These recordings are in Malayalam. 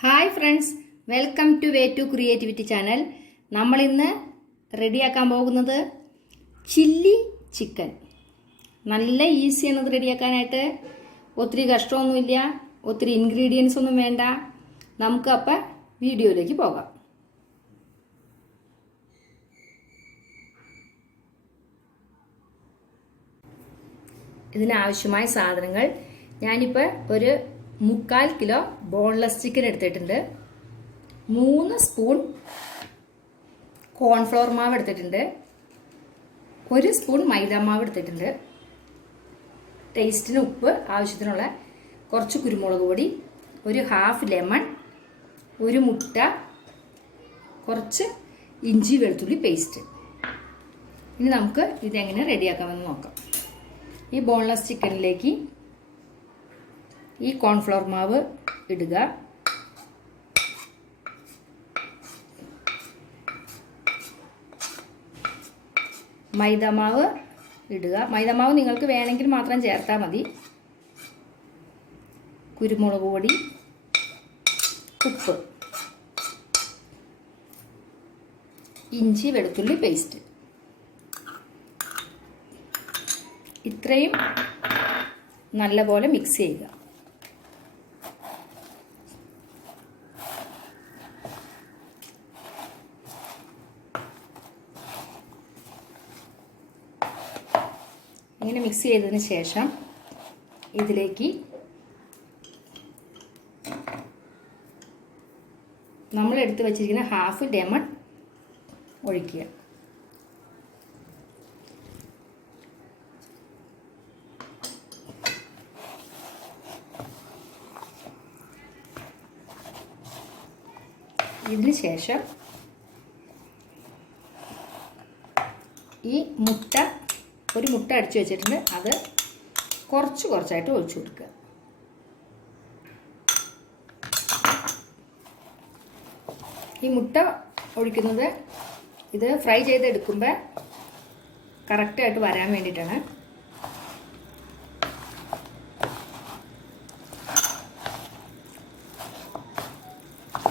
Hi friends, welcome to way to creativity channel. നമ്മളിന്ന് റെഡിയാക്കാൻ പോകുന്നത് ചില്ലി ചിക്കൻ. നല്ല ഈസിയാണ് ഇത് റെഡിയാക്കാനായിട്ട്. ഒത്തിരി കഷ്ടമൊന്നുമില്ല, ഒത്തിരി ഇൻഗ്രീഡിയൻസ് ഒന്നും വേണ്ട. നമുക്ക് അപ്പം വീഡിയോയിലേക്ക് പോകാം. ഇതിനാവശ്യമായ സാധനങ്ങൾ ഞാനിപ്പോൾ ഒരു 3/4 കിലോ ബോൺലെസ് ചിക്കൻ എടുത്തിട്ടുണ്ട്. 3 സ്പൂൺ കോൺഫ്ലവർ മാവ് എടുത്തിട്ടുണ്ട്. 1 സ്പൂൺ മൈദ മാവ് എടുത്തിട്ടുണ്ട്. ടേസ്റ്റിന് ഉപ്പ്, ആവശ്യത്തിനുള്ള കുറച്ച് കുരുമുളക് പൊടി, ഒരു ഹാഫ് ലെമൺ, ഒരു മുട്ട, കുറച്ച് ഇഞ്ചി വെളുത്തുള്ളി പേസ്റ്റ്. ഇനി നമുക്ക് ഇതെങ്ങനെ റെഡിയാക്കാമെന്ന് നോക്കാം. ഈ ബോൺലെസ് ചിക്കനിലേക്ക് ഈ കോൺഫ്ലവർ മാവ് ഇടുക. മൈദമാവ് ഇടുക. മൈദമാവ് നിങ്ങൾക്ക് വേണമെങ്കിൽ മാത്രം ചേർത്താൽ മതി. കുരുമുളക് പൊടി, ഉപ്പ്, ഇഞ്ചി വെളുത്തുള്ളി പേസ്റ്റ്. ഇത്രയും നല്ലപോലെ മിക്സ് ചെയ്യുക. ഇങ്ങനെ മിക്സ് ചെയ്തതിന് ശേഷം ഇതിലേക്ക് നമ്മൾ എടുത്ത് വച്ചിരിക്കുന്ന ഹാഫ് ലെമൺ ഒഴിക്കുക. ഇതിന് ശേഷം ഈ ഒരു മുട്ട അടിച്ചു വെച്ചിട്ടുണ്ട്, അത് കുറച്ചായിട്ട് ഒഴിച്ചു കൊടുക്കുക. ഈ മുട്ട ഒഴിക്കുന്നത് ഇത് ഫ്രൈ ചെയ്തെടുക്കുമ്പോൾ കറക്റ്റായിട്ട് വരാൻ വേണ്ടിയിട്ടാണ്.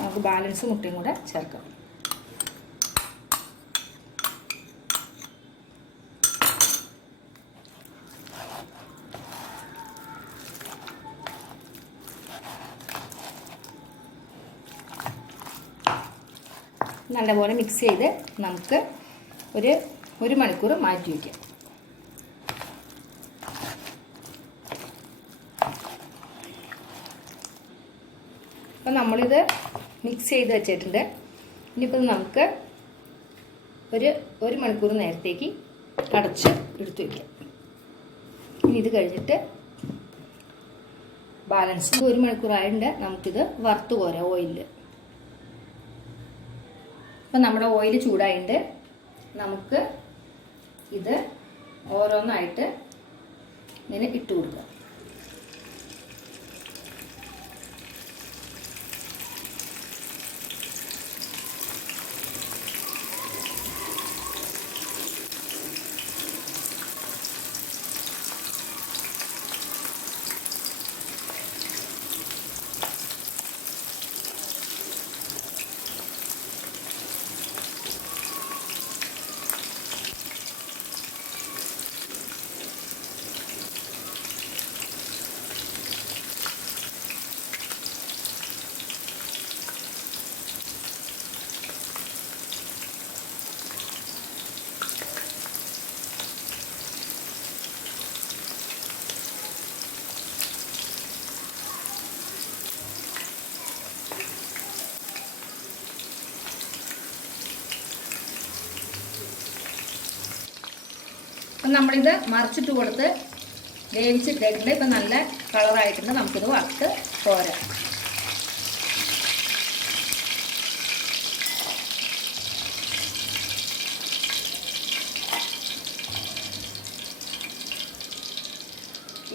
നമുക്ക് ബാലൻസ് മുട്ടയും കൂടെ ചേർക്കാം. നല്ലപോലെ മിക്സ് ചെയ്ത് നമുക്ക് ഒരു മണിക്കൂർ മാറ്റി വയ്ക്കാം. അപ്പം നമ്മളിത് മിക്സ് ചെയ്ത് വെച്ചിട്ടുണ്ട്. ഇനിയിപ്പോൾ നമുക്ക് ഒരു മണിക്കൂർ നേരത്തേക്ക് അടച്ച് എടുത്ത് വയ്ക്കാം. ഇനി ഇത് കഴിഞ്ഞിട്ട് ബാലൻസ് 1 മണിക്കൂറായിട്ടുണ്ട്. നമുക്കിത് വറുത്ത് കോരാം ഓയിലിൽ. അപ്പം നമ്മുടെ ഓയിൽ ചൂടായിട്ട് നമുക്ക് ഇത് ഓരോന്നായിട്ട് ഇങ്ങനെ ഇട്ട് കൊടുക്കുക. അപ്പം നമ്മളിത് മറിച്ചിട്ട് കൊടുത്ത് വേവിച്ചിട്ടേക്കുണ്ട്. ഇപ്പം നല്ല കളറായിട്ടുണ്ട്. നമുക്കിത് വറുത്ത് പോരാം.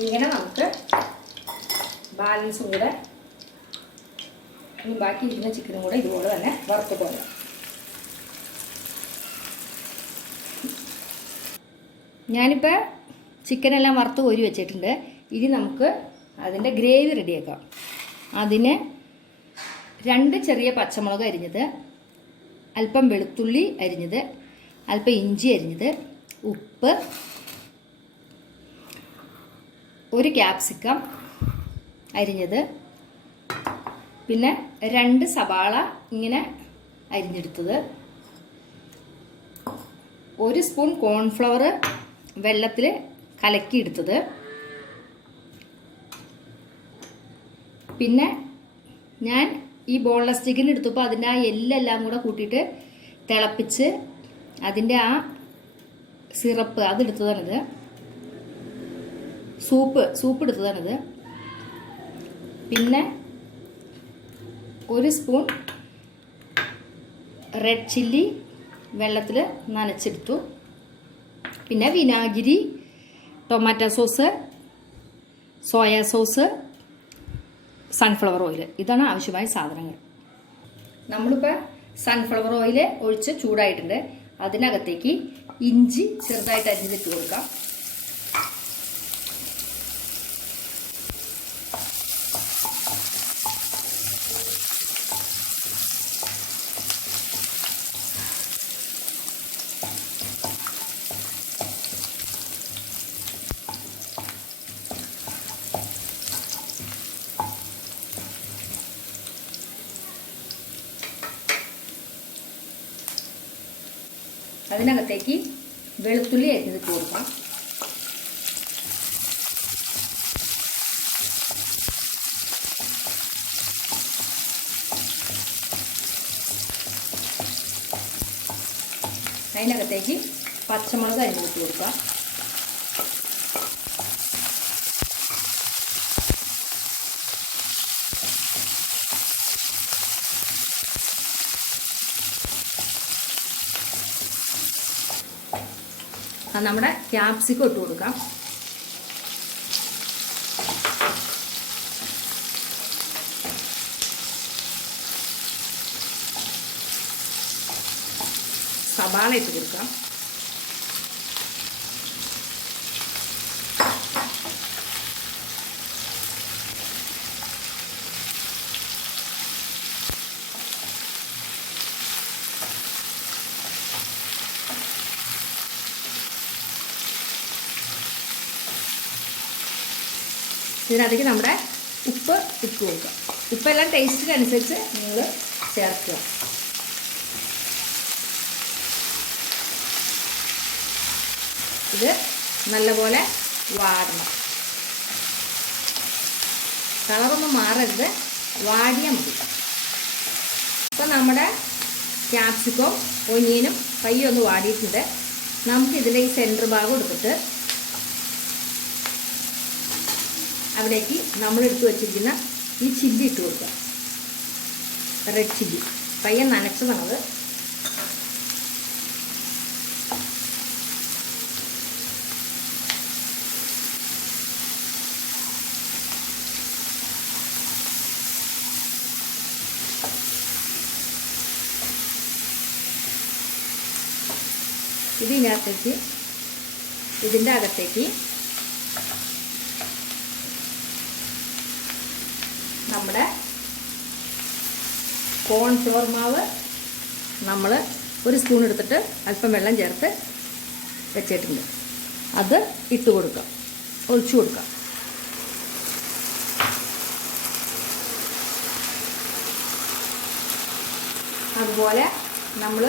ഇങ്ങനെ നമുക്ക് ബാലൻസും കൂടെ ബാക്കി ഇരിക്കുന്ന ചിക്കനും കൂടെ ഇതുപോലെ തന്നെ വറുത്ത് പോരാം. ഞാനിപ്പോൾ ചിക്കനെല്ലാം വറുത്ത് കോരി വെച്ചിട്ടുണ്ട്. ഇനി നമുക്ക് അതിൻ്റെ ഗ്രേവി റെഡിയാക്കാം. അതിന് 2 ചെറിയ പച്ചമുളക് അരിഞ്ഞത്, അല്പം വെളുത്തുള്ളി അരിഞ്ഞത്, അല്പം ഇഞ്ചി അരിഞ്ഞത്, ഉപ്പ്, 1 ക്യാപ്സിക്കം അരിഞ്ഞത്, പിന്നെ 2 സവാള ഇങ്ങനെ അരിഞ്ഞെടുത്തത്, 1 സ്പൂൺ കോൺഫ്ലവർ വെള്ളത്തിൽ കലക്കിയെടുത്തത്, പിന്നെ ഞാൻ ഈ ബോൺലെസ് ചിക്കൻ എടുത്തപ്പോൾ അതിൻ്റെ ആ എല്ലെല്ലാം കൂടെ കൂട്ടിയിട്ട് തിളപ്പിച്ച് അതിൻ്റെ ആ സിറപ്പ് അതെടുത്തതാണിത്. സൂപ്പ് എടുത്തതാണിത്. പിന്നെ 1 സ്പൂൺ റെഡ് ചില്ലി വെള്ളത്തിൽ നനച്ചെടുത്തു. പിന്നെ വിനാഗിരി, tomato sauce, soya sauce, sunflower oil. ഇതാണ് ആവശ്യമായ സാധനങ്ങൾ. നമ്മളിപ്പോൾ സൺഫ്ലവർ ഓയിൽ ഒഴിച്ച് ചൂടായിട്ടുണ്ട്. അതിനകത്തേക്ക് ഇഞ്ചി ചെറുതായിട്ട് അരിഞ്ഞിട്ട് കൊടുക്കാം. അതിനകത്തേക്ക് വെളുത്തുള്ളി അരിഞ്ഞിട്ട് കൊടുക്കാം. അതിനകത്തേക്ക് പച്ചമുളക് അരിഞ്ഞിട്ട് കൊടുക്കാം. നമ്മുടെ ക്യാപ്സിക്കം ഇട്ട് കൊടുക്കാം. സവാള ഇട്ട് കൊടുക്കാം. ഇതിനകത്തേക്ക് നമ്മുടെ ഉപ്പ് ഇട്ട് കൊടുക്കുക. ഉപ്പെല്ലാം ടേസ്റ്റിനനുസരിച്ച് നിങ്ങൾ ചേർക്കുക. ഇത് നല്ലപോലെ വാടണം. കളറൊന്നും മാറരുത്, വാടിയാൽ മതി. അപ്പോൾ നമ്മുടെ ക്യാപ്സിക്കവും ഒനിയനും പയ്യൊന്ന് വാടിയിട്ടുണ്ട്. നമുക്കിതിൻ്റെ ഈ സെൻറ്റർ ഭാഗം എടുത്തിട്ട് അവിടേക്ക് നമ്മളെടുത്ത് വച്ചിരിക്കുന്ന ഈ ചില്ലി ഇട്ട് കൊടുക്കുക. റെഡ് ചില്ലി പയ്യെ നനച്ചതാണത്. ഇതിൻ്റെ അകത്തേക്ക് നമ്മുടെ കോൺഫ്ലവർ മാവ് നമ്മൾ 1 സ്പൂൺ എടുത്തിട്ട് അല്പം വെള്ളം ചേർത്ത് വെച്ചിട്ടുണ്ട്. അത് ഇട്ട് കൊടുക്കാം, ഒഴിച്ചു കൊടുക്കാം. അതുപോലെ നമ്മൾ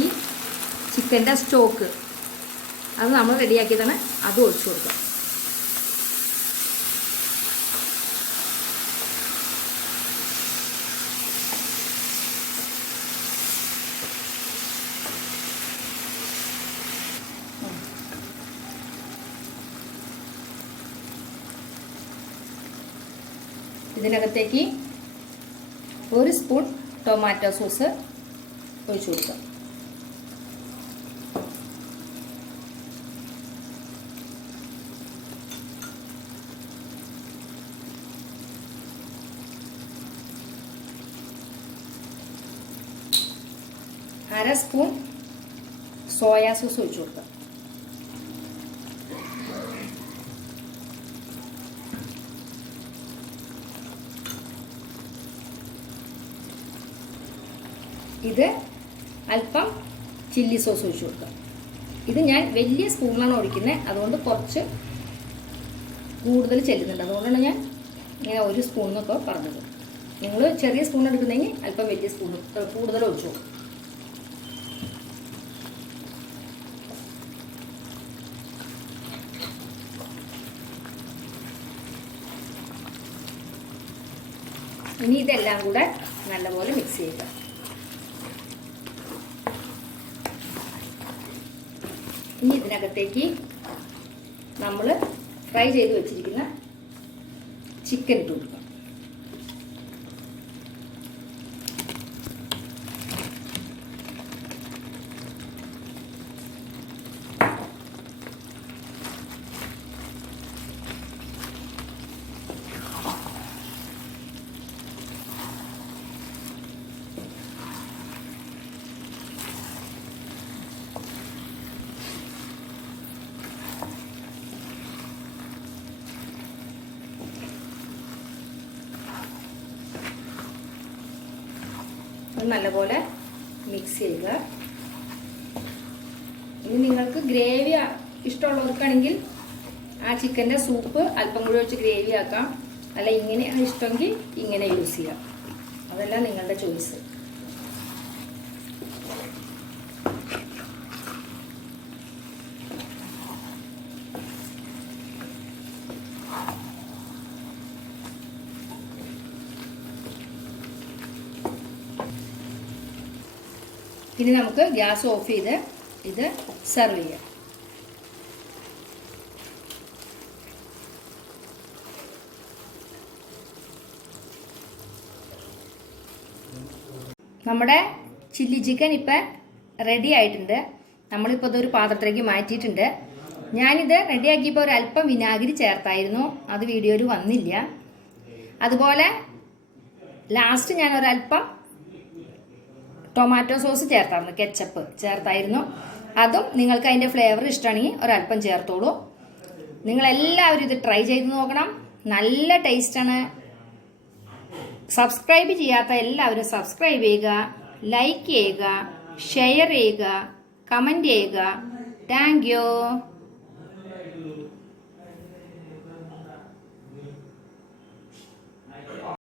ഈ ചിക്കൻ്റെ സ്റ്റോക്ക് അത് നമ്മൾ റെഡിയാക്കിയതാണ്, അത് ഒഴിച്ചു കൊടുക്കാം. ഇതിനകത്തേക്ക് 1 സ്പൂൺ ടൊമാറ്റോ സോസ് ഒഴിച്ചു കൊടുക്കാം. അര സ്പൂൺ സോയാ സോസ് ഒഴിച്ചു കൊടുക്കാം. ഇത് അല്പം ചില്ലി സോസ് ഒഴിച്ചു കൊടുക്കാം. ഇത് ഞാൻ വലിയ സ്പൂണിലാണ് ഒഴിക്കുന്നത്, അതുകൊണ്ട് കുറച്ച് കൂടുതൽ ചെല്ലുന്നുണ്ട്. അതുകൊണ്ടാണ് ഞാൻ ഇങ്ങനെ 1 സ്പൂൺ എന്നൊക്കെ പറഞ്ഞത്. നിങ്ങൾ ചെറിയ സ്പൂൺ എടുക്കുന്നെങ്കിൽ അല്പം വലിയ സ്പൂൺ കൂടുതൽ ഒഴിച്ചു. ഇനി ഇതെല്ലാം കൂടെ നല്ലപോലെ മിക്സ് ചെയ്യുക. ഇനി ഇതിനകത്തേക്ക് നമ്മൾ ഫ്രൈ ചെയ്ത് വെച്ചിരിക്കുന്ന ചിക്കൻ ഇട്ട് കൊടുക്കാം. നല്ലപോലെ മിക്സ് ചെയ്യുക. ഇനി നിങ്ങൾക്ക് ഗ്രേവി ഇഷ്ടമുള്ളവർക്കാണെങ്കിൽ ആ ചിക്കൻ്റെ സൂപ്പ് അല്പം കൂടി വെച്ച് ഗ്രേവി ആക്കാം, അല്ല ഇങ്ങനെ ഇഷ്ടമെങ്കിൽ ഇങ്ങനെ യൂസ് ചെയ്യാം. അതെല്ലാം നിങ്ങളുടെ ചോയ്സ്. ഇനി നമുക്ക് ഗ്യാസ് ഓഫ് ചെയ്ത് ഇത് സെർവ് ചെയ്യാം. നമ്മുടെ ചില്ലി ചിക്കൻ ഇപ്പം റെഡി ആയിട്ടുണ്ട്. നമ്മളിപ്പോൾ ഇതൊരു പാത്രത്തിലേക്ക് മാറ്റിയിട്ടുണ്ട്. ഞാനിത് റെഡിയാക്കിയപ്പോൾ ഒരല്പം വിനാഗിരി ചേർത്തായിരുന്നു, അത് വീഡിയോയിൽ വന്നില്ല. അതുപോലെ ലാസ്റ്റ് ഞാൻ ഒരല്പം ടൊമാറ്റോ സോസ് ചേർത്തായിരുന്നു, കെച്ചപ്പ് ചേർത്തായിരുന്നു. അതും നിങ്ങൾക്ക് അതിൻ്റെ ഫ്ലേവർ ഇഷ്ടമാണെങ്കിൽ ഒരല്പം ചേർത്തോളൂ. നിങ്ങളെല്ലാവരും ഇത് ട്രൈ ചെയ്ത് നോക്കണം, നല്ല ടേസ്റ്റാണ്. സബ്സ്ക്രൈബ് ചെയ്യാത്ത എല്ലാവരും സബ്സ്ക്രൈബ് ചെയ്യുക, ലൈക്ക് ചെയ്യുക, ഷെയർ ചെയ്യുക, കമൻറ്റ് ചെയ്യുക. Thank you.